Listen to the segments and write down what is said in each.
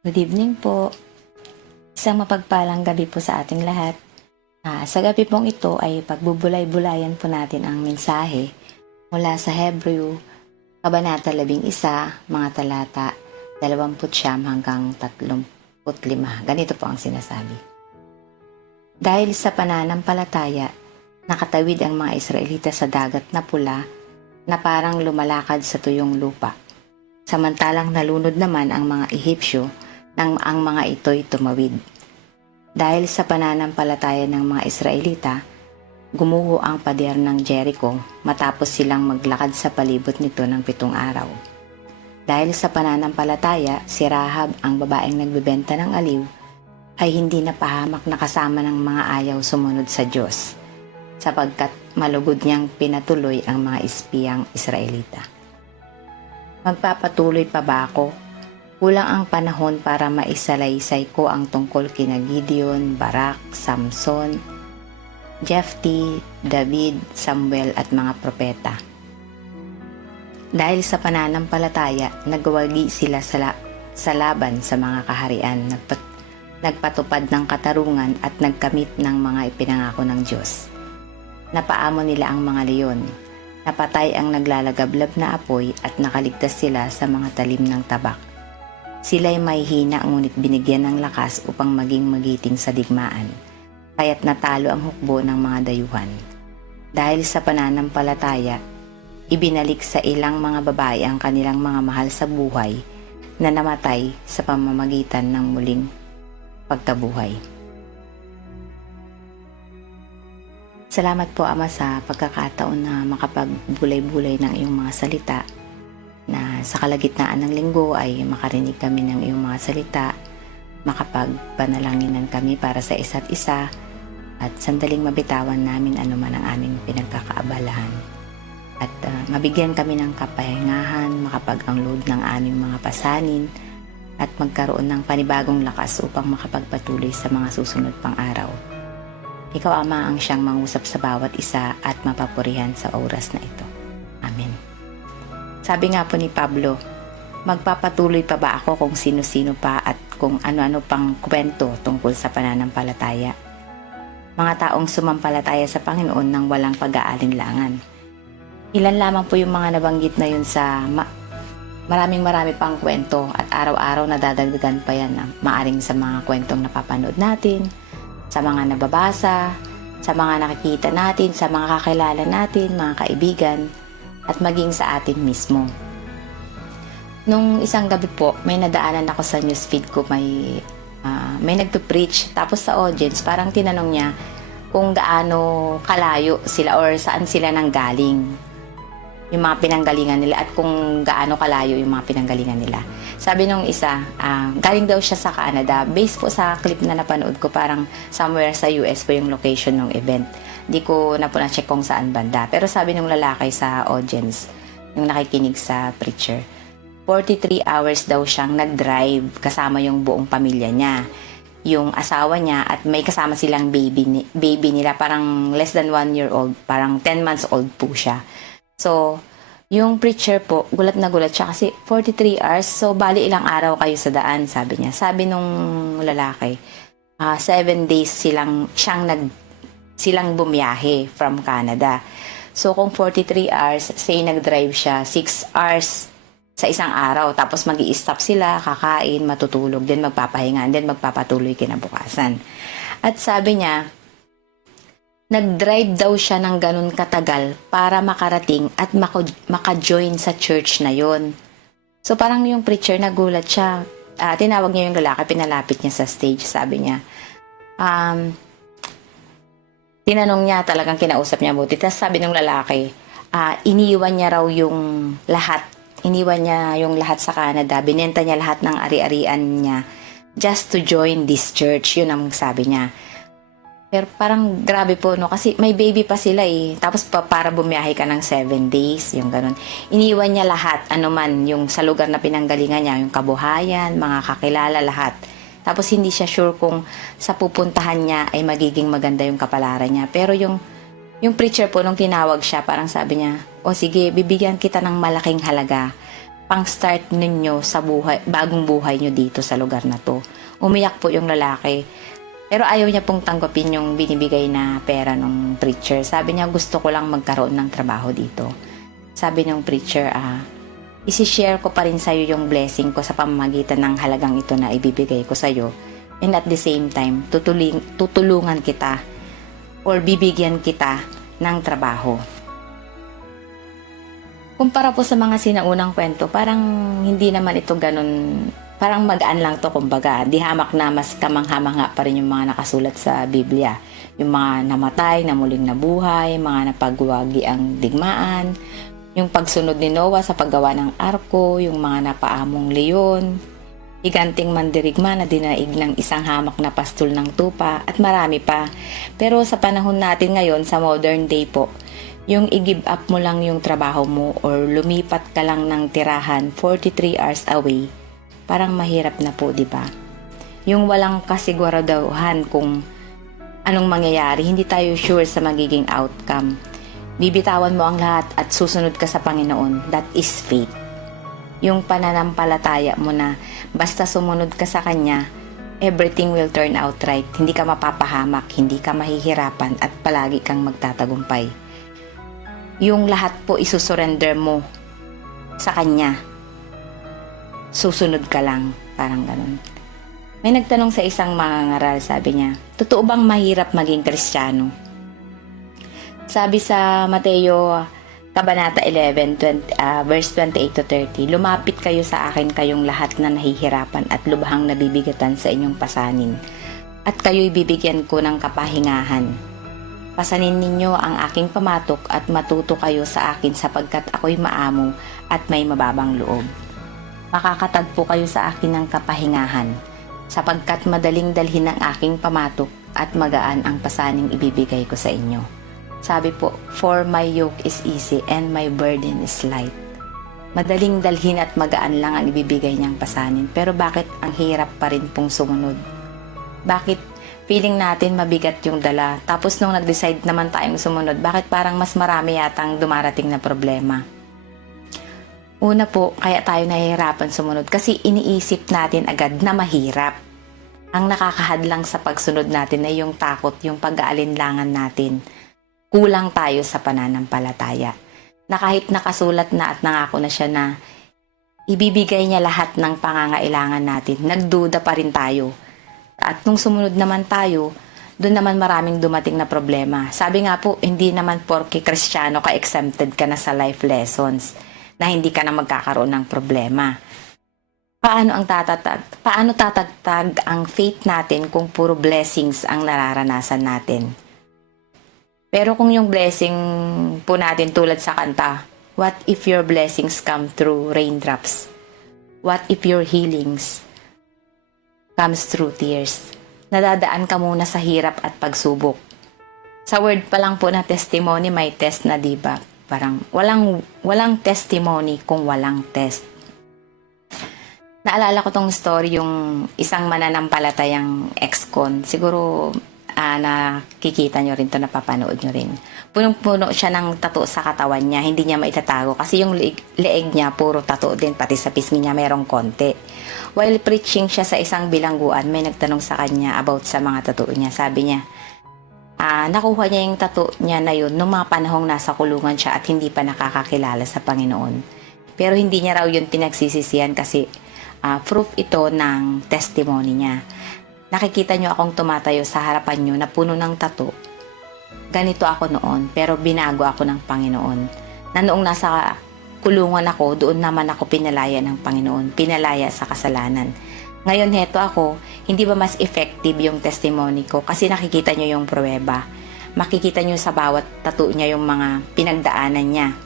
Good evening po. Isang mapagpalang gabi po sa ating lahat. Sa gabi pong ito ay pagbubulay-bulayan po natin ang mensahe mula sa Hebreo, Kabanata 11, mga talata 29 hanggang 35. Ganito po ang sinasabi. Dahil sa pananampalataya, nakatawid ang mga Israelita sa dagat na pula na parang lumalakad sa tuyong lupa. Samantalang nalunod naman ang mga Ehipsyo nang ang mga ito'y tumawid. Dahil sa pananampalataya ng mga Israelita, gumuho ang pader ng Jericho matapos silang maglakad sa palibot nito ng 7 araw. Dahil sa pananampalataya, si Rahab, ang babaeng nagbebenta ng aliw, ay hindi napahamak na kasama ng mga ayaw sumunod sa Diyos, sapagkat malugod niyang pinatuloy ang mga espiyang Israelita. Magpapatuloy pa ba ako? Kulang ang panahon para maisalaysay ko ang tungkol kina Gideon, Barak, Samson, Jephthah, David, Samuel at mga propeta. Dahil sa pananampalataya, nagwagi sila sa laban sa mga kaharian, nagpatupad ng katarungan at nagkamit ng mga ipinangako ng Diyos. Napaamo nila ang mga leon, napatay ang naglalagablab na apoy at nakaligtas sila sa mga talim ng tabak. Sila'y may hina ngunit binigyan ng lakas upang maging magiting sa digmaan, kaya't natalo ang hukbo ng mga dayuhan. Dahil sa pananampalataya, ibinalik sa ilang mga babae ang kanilang mga mahal sa buhay na namatay sa pamamagitan ng muling pagkabuhay. Salamat po, Ama, sa pagkakataon na makapagbulay-bulay ng iyong mga salita, na sa kalagitnaan ng linggo ay makarinig kami ng iyong mga salita, makapagpanalanginan kami para sa isa't isa, at sandaling mabitawan namin anuman ang aming pinagkakaabalahan. At mabigyan kami ng kapahingahan, makapag-unload ng aming mga pasanin, at magkaroon ng panibagong lakas upang makapagpatuloy sa mga susunod pang araw. Ikaw, Ama, ang siyang mangusap sa bawat isa at mapapurihan sa oras na ito. Amen. Sabi nga po ni Pablo, magpapatuloy pa ba ako kung sino-sino pa at kung ano-ano pang kwento tungkol sa pananampalataya? Mga taong sumampalataya sa Panginoon nang walang pag-aalinlangan. Ilan lamang po yung mga nabanggit na yun sa marami pang kwento, at araw-araw nadadagdagan pa yan, maaring sa mga kwentong napapanood natin, sa mga nababasa, sa mga nakikita natin, sa mga kakilala natin, mga kaibigan, at maging sa atin mismo. Nung isang gabi po, may nadaanan ako sa newsfeed ko, may nagpe-preach, tapos sa audience parang tinanong niya kung gaano kalayo sila or saan sila nanggaling, yung mga pinanggalingan nila, at kung gaano kalayo yung mga pinanggalingan nila. Sabi nung isa, galing daw siya sa Canada. Based po sa clip na napanood ko, parang somewhere sa US po yung location ng event. Di ko na po na-check kung saan banda. Pero sabi nung lalaki sa audience, yung nakikinig sa preacher, 43 hours daw siyang nag-drive kasama yung buong pamilya niya, yung asawa niya, at may kasama silang baby nila, parang less than 1 year old, parang 10 months old po siya. So, yung preacher po, gulat na gulat siya kasi 43 hours, so bali ilang araw kayo sa daan, sabi niya. Sabi nung lalaki, 7 days silang bumiyahe from Canada. So, kung 43 hours, say nag-drive siya 6 hours sa isang araw, tapos mag-i-stop sila, kakain, matutulog, then magpapahinga, then magpapatuloy kinabukasan. At sabi niya, nag-drive daw siya ng ganun katagal para makarating at maka-join sa church na yon. So parang yung preacher nagulat siya. Tinawag niya yung lalaki, pinalapit niya sa stage. Sabi niya, tinanong niya, talagang kinausap niya buti. Tapos sabi ng lalaki, iniwan niya raw yung lahat. Iniwan niya yung lahat sa Canada. Binenta niya lahat ng ari-arian niya just to join this church. Yun ang sabi niya. Pero parang grabe po, no? Kasi may baby pa sila eh. Tapos para bumiyahe ka ng 7 days, yung ganun. Iniwan niya lahat, anuman, yung sa lugar na pinanggalingan niya, yung kabuhayan, mga kakilala, lahat. Tapos hindi siya sure kung sa pupuntahan niya ay magiging maganda yung kapalaran niya. Pero yung preacher po, nung tinawag siya, parang sabi niya, o sige, bibigyan kita ng malaking halaga pang-start ninyo sa buhay, bagong buhay nyo dito sa lugar na to. Umiyak po yung lalaki. Pero ayaw niya pong tanggapin yung binibigay na pera ng preacher. Sabi niya, gusto ko lang magkaroon ng trabaho dito. Sabi ng preacher, isi-share ko pa rin sa'yo yung blessing ko sa pamamagitan ng halagang ito na ibibigay ko sa'yo. And at the same time, tutulungan kita or bibigyan kita ng trabaho. Kumpara po sa mga sinaunang kwento, parang hindi naman ito ganun, parang magaan lang to kumbaga. Di hamak na mas kamangha-mangha pa rin yung mga nakasulat sa Biblia. Yung mga namatay, na muling nabuhay, mga napagwagi ang digmaan, yung pagsunod ni Noah sa paggawa ng arko, yung mga napaamong leon, higanting mandirigma na dinaig ng isang hamak na pastol ng tupa, at marami pa. Pero sa panahon natin ngayon, sa modern day po, yung i-give up mo lang yung trabaho mo or lumipat ka lang ng tirahan 43 hours away, parang mahirap na po, di ba? Yung walang kasiguraduhan kung anong mangyayari, hindi tayo sure sa magiging outcome. Bibitawan mo ang lahat at susunod ka sa Panginoon. That is faith. Yung pananampalataya mo na basta sumunod ka sa Kanya, everything will turn out right. Hindi ka mapapahamak, hindi ka mahihirapan, at palagi kang magtatagumpay. Yung lahat po isusurrender mo sa Kanya. Susunod ka lang. Parang ganun. May nagtanong sa isang mangangaral, sabi niya, totoo bang mahirap maging Kristiyano? Sabi sa Mateo Kabanata 11, verse 28 to 30, lumapit kayo sa akin kayong lahat na nahihirapan at lubhang nabibigatan sa inyong pasanin, at kayo'y bibigyan ko ng kapahingahan. Pasanin ninyo ang aking pamatok at matuto kayo sa akin sapagkat ako'y maamo at may mababang loob. Makakatagpo kayo sa akin ng kapahingahan sapagkat madaling dalhin ang aking pamatok at magaan ang pasaning ibibigay ko sa inyo. Sabi po, for my yoke is easy and my burden is light. Madaling dalhin at magaan lang ang ibibigay niyang pasanin. Pero bakit ang hirap pa rin pong sumunod? Bakit feeling natin mabigat yung dala, tapos nung nag-decide naman tayong sumunod, bakit parang mas marami yatang dumarating na problema? Una po, kaya tayo nahihirapan sumunod kasi iniisip natin agad na mahirap. Ang nakakahadlang sa pagsunod natin ay yung takot, yung pag-aalinlangan natin. Kulang tayo sa pananampalataya. Na kahit nakasulat na at nangako na siya na ibibigay niya lahat ng pangangailangan natin, nagduda pa rin tayo. At nung sumunod naman tayo, doon naman maraming dumating na problema. Sabi nga po, hindi naman porke Kristiyano ka exempted ka na sa life lessons na hindi ka na magkakaroon ng problema. Paano tatatag ang faith natin kung puro blessings ang nararanasan natin? Pero kung yung blessing po natin tulad sa kanta, what if your blessings come through raindrops? What if your healings comes through tears? Nadadaan ka muna sa hirap at pagsubok. Sa word pa lang po na testimony, may test na, diba? Parang walang testimony kung walang test. Naalala ko tong story, yung isang mananampalatayang ex-con. Siguro nakikita nyo rin to, napapanood nyo rin. Punong-puno siya ng tattoo sa katawan niya, hindi niya maitatago kasi yung leeg niya puro tattoo din, pati sa pisngi niya merong konti. While preaching siya sa isang bilangguan, may nagtanong sa kanya about sa mga tattoo niya. Sabi niya, nakuha niya yung tattoo niya na yun nung mga panahong nasa kulungan siya at hindi pa nakakakilala sa Panginoon. Pero hindi niya raw yun pinagsisisihan kasi proof ito ng testimony niya. Nakikita niyo akong tumatayo sa harapan niyo na puno ng tattoo. Ganito ako noon, pero binago ako ng Panginoon. Na noong nasa kulungan ako, doon naman ako pinalaya ng Panginoon, pinalaya sa kasalanan. Ngayon heto ako, hindi ba mas effective yung testimony ko? Kasi nakikita niyo yung pruweba. Makikita niyo sa bawat tattoo niya yung mga pinagdaanan niya.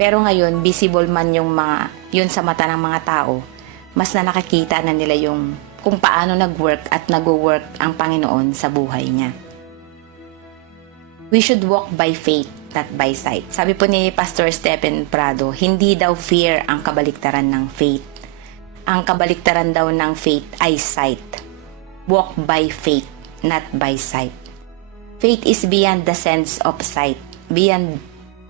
Pero ngayon, visible man yung yun sa mata ng mga tao, mas na nakikita na nila yung kung paano nag-work at nag-work ang Panginoon sa buhay niya. We should walk by faith, not by sight. Sabi po ni Pastor Stephen Prado, hindi daw fear ang kabaliktaran ng faith. Ang kabaliktaran daw ng faith ay sight. Walk by faith, not by sight. Faith is beyond the sense of sight, beyond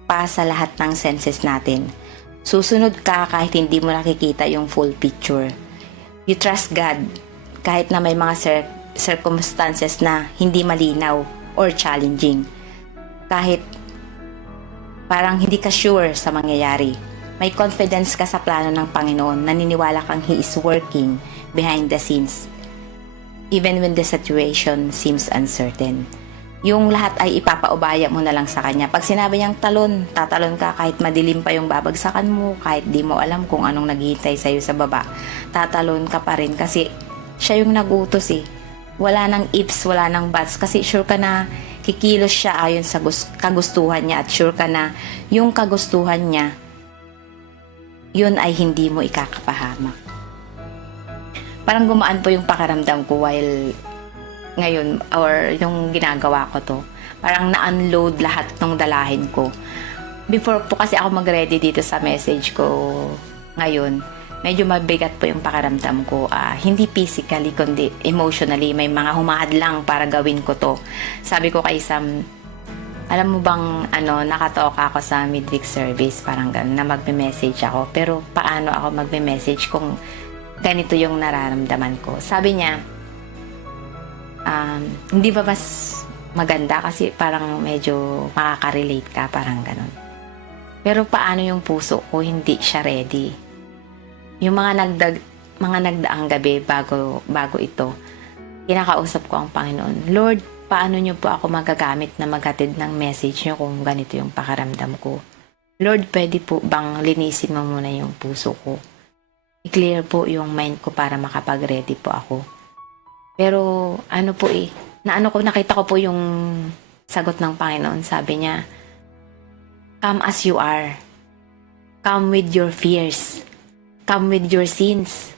pa sa lahat ng senses natin. Susunod ka kahit hindi mo nakikita yung full picture. You trust God kahit na may mga circumstances na hindi malinaw or challenging. Kahit parang hindi ka sure sa mangyayari. May confidence ka sa plano ng Panginoon. Naniniwala kang He is working behind the scenes. Even when the situation seems uncertain. Yung lahat ay ipapaubaya mo na lang sa Kanya. Pag sinabi niyang talon, tatalon ka kahit madilim pa yung babagsakan mo, kahit di mo alam kung anong naghihintay sa'yo sa baba. Tatalon ka pa rin kasi siya yung nagutos eh. Wala nang ifs, wala nang buts kasi sure ka na kikilos siya ayon sa kagustuhan niya at sure ka na yung kagustuhan niya yun ay hindi mo ikakapahamak. Parang gumaan po yung pakiramdam ko while ngayon or yung ginagawa ko to. Parang na-unload lahat ng dalahin ko. Before po kasi ako mag-ready dito sa message ko ngayon, medyo mabigat po yung pakiramdam ko. Hindi physically kundi emotionally. May mga humahadlang para gawin ko to. Sabi ko kay Sam, alam mo bang nakatoka ako sa midweek service, parang gano'n, na magme-message ako. Pero paano ako magme-message kung ganito yung nararamdaman ko? Sabi niya, hindi ba mas maganda kasi parang medyo makaka-relate ka, parang gano'n. Pero paano yung puso ko, hindi siya ready. Yung mga nagdaang gabi bago ito, kinakausap ko ang Panginoon, Lord, paano niyo po ako magagamit na maghatid ng message niyo kung ganito yung pakiramdam ko? Lord, pwede po bang linisin mo muna yung puso ko? I-clear po yung mind ko para makapag-ready po ako. Pero nakita ko po yung sagot ng Panginoon. Sabi niya, come as you are. Come with your fears. Come with your sins.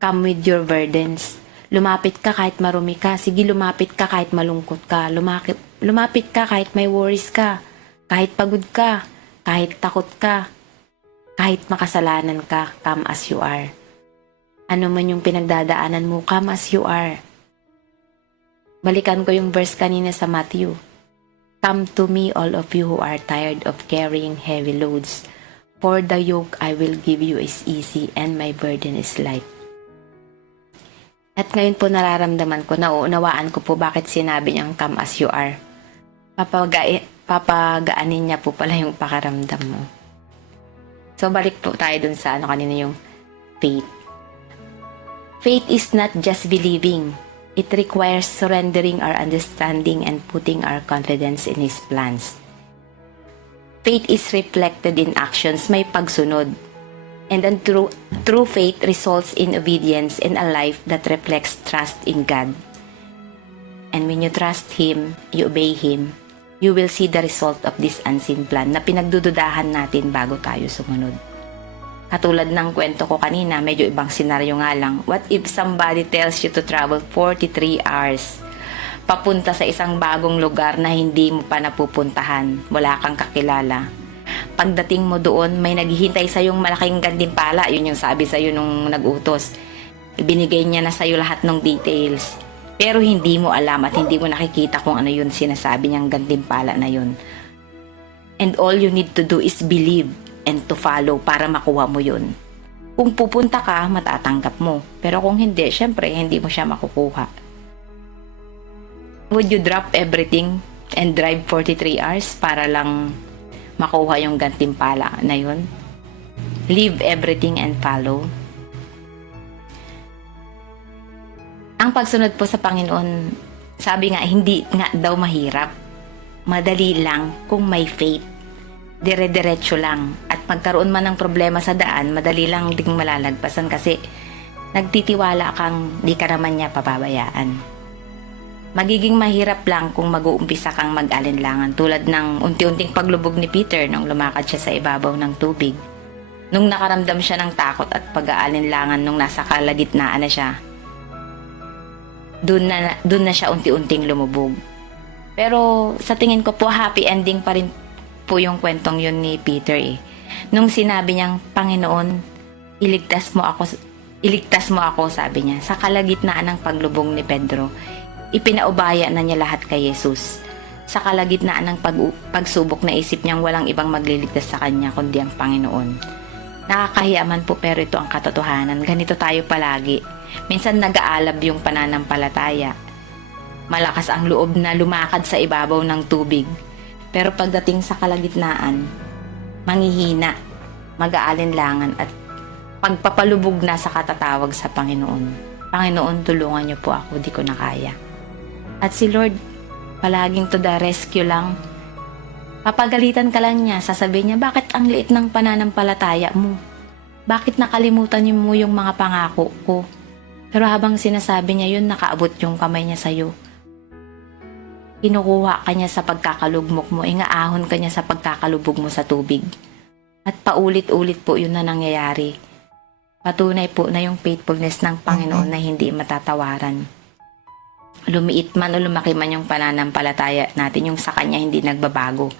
Come with your burdens. Lumapit ka kahit marumi ka. Sige, lumapit ka kahit malungkot ka. Lumapit ka kahit may worries ka. Kahit pagod ka. Kahit takot ka. Kahit makasalanan ka. Come as you are. Ano man yung pinagdadaanan mo, come as you are. Balikan ko yung verse kanina sa Matthew. Come to me, all of you who are tired of carrying heavy loads. For the yoke I will give you is easy and my burden is light. At ngayon po nararamdaman ko, nauunawaan ko po bakit sinabi niyang come as you are. Papagaanin niya po pala yung pakiramdam mo. So balik po tayo dun sa kanina yung faith. Faith is not just believing. It requires surrendering our understanding and putting our confidence in His plans. Faith is reflected in actions, may pagsunod. And then true faith results in obedience and a life that reflects trust in God. And when you trust Him, you obey Him, you will see the result of this unseen plan na pinagdududahan natin bago tayo sumunod. Katulad ng kwento ko kanina, medyo ibang senaryo nga lang. What if somebody tells you to travel 43 hours papunta sa isang bagong lugar na hindi mo pa napupuntahan, wala kang kakilala? Pagdating mo doon, may naghihintay sa yung malaking gantimpala. Yun yung sabi sa iyo nung nag-utos. Ibinigay niya na sa iyo lahat ng details. Pero hindi mo alam at hindi mo nakikita kung ano yun sinasabi niyang gantimpala na yun. And all you need to do is believe and to follow para makuha mo yun. Kung pupunta ka, matatanggap mo. Pero kung hindi, syempre, hindi mo siya makukuha. Would you drop everything and drive 43 hours para lang makuha yung gantimpala na yun? Leave everything and follow. Ang pagsunod po sa Panginoon, sabi nga, hindi nga daw mahirap. Madali lang kung may faith. Dire-diretso lang. At magkaroon man ng problema sa daan, madali lang ding malalagpasan kasi nagtitiwala kang di ka naman niya pababayaan. Magiging mahirap lang kung mag-uumpisa kang mag-alinlangan tulad ng unti-unting paglubog ni Peter nung lumakad siya sa ibabaw ng tubig. Nung nakaramdam siya ng takot at pag-aalinlangan nung nasa kalagitnaan na siya, dun na siya unti-unting lumubog. Pero sa tingin ko po, happy ending pa rin po yung kwentong yun ni Peter eh. Nung sinabi niyang, Panginoon, iligtas mo ako, sabi niya, sa kalagitnaan ng paglubog ni Pedro. Ipinaubaya na niya lahat kay Jesus. Sa kalagitnaan ng pagsubok na isip niyang walang ibang magliligtas sa kanya kundi ang Panginoon. Nakakahiya man po pero ito ang katotohanan. Ganito tayo palagi. Minsan nag-aalab yung pananampalataya. Malakas ang loob na lumakad sa ibabaw ng tubig. Pero pagdating sa kalagitnaan, manghihina, mag-aalinlangan at pagpapalubog na sa katatawag sa Panginoon. Panginoon, tulungan niyo po ako, di ko na kaya. At si Lord, palaging to the rescue lang. Papagalitan ka lang niya, sasabihin niya, bakit ang liit ng pananampalataya mo? Bakit nakalimutan niyo mo yung mga pangako ko? Pero habang sinasabi niya yun, nakaabot yung kamay niya sa'yo. Kinukuha ka niya sa pagkakalugmok mo, ingaahon ka niya sa pagkakalubog mo sa tubig. At paulit-ulit po yun na nangyayari. Patunay po na yung faithfulness ng Panginoon na hindi matatawaran. Lumiit man o lumaki man yung pananampalataya natin, yung sa Kanya hindi nagbabago.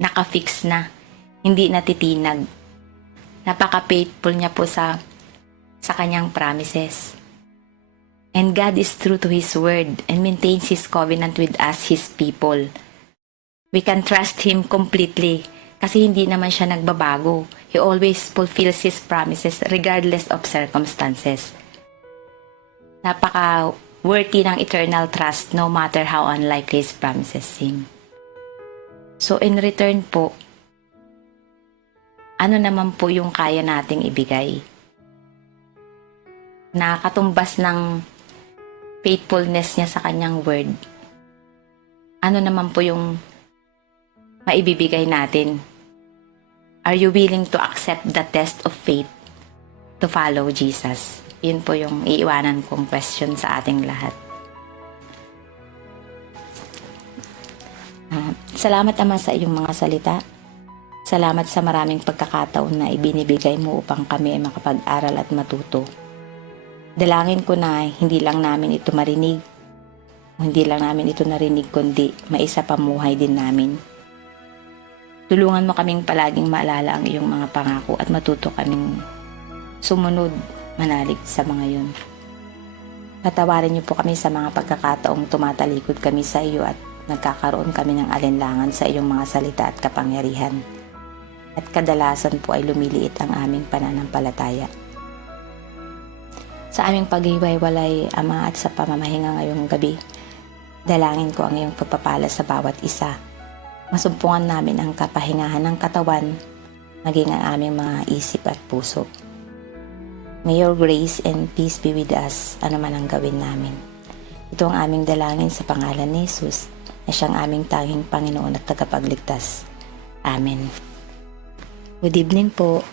Nakafix na, hindi natitinag. Napaka-faithful niya po sa Kanyang promises. And God is true to His word and maintains His covenant with us, His people. We can trust Him completely kasi hindi naman siya nagbabago. He always fulfills His promises regardless of circumstances. Napaka-worthy ng eternal trust no matter how unlikely His promises seem. So in return po, ano naman po yung kaya nating ibigay? Nakatumbas ng faithfulness niya sa Kanyang word. Ano naman po yung maibibigay natin? Are you willing to accept the test of faith to follow Jesus? Yun po yung iiwanan kong question sa ating lahat. Salamat Ama sa iyong mga salita. Salamat sa maraming pagkakataon na ibinibigay mo upang kami ay makapag-aral at matuto. Dalangin ko na hindi lang namin ito marinig, hindi lang namin ito narinig, kundi maisa pamuhay din namin. Tulungan mo kaming palaging maalala ang iyong mga pangako at matuto kaming sumunod, manalig sa mga yun. Patawarin niyo po kami sa mga pagkakataong tumatalikod kami sa iyo at nagkakaroon kami ng alinlangan sa iyong mga salita at kapangyarihan. At kadalasan po ay lumiliit ang aming pananampalataya. Sa aming paghiwa-walay, Ama, at sa pamamahinga ngayong gabi, dalangin ko ang iyong pagpapala sa bawat isa. Masumpungan namin ang kapahingahan ng katawan, maging ang aming mga isip at puso. May your grace and peace be with us, ano man ang gawin namin. Ito ang aming dalangin sa pangalan ni Jesus, na siyang aming tanging Panginoon at tagapagligtas. Amen. Good evening po.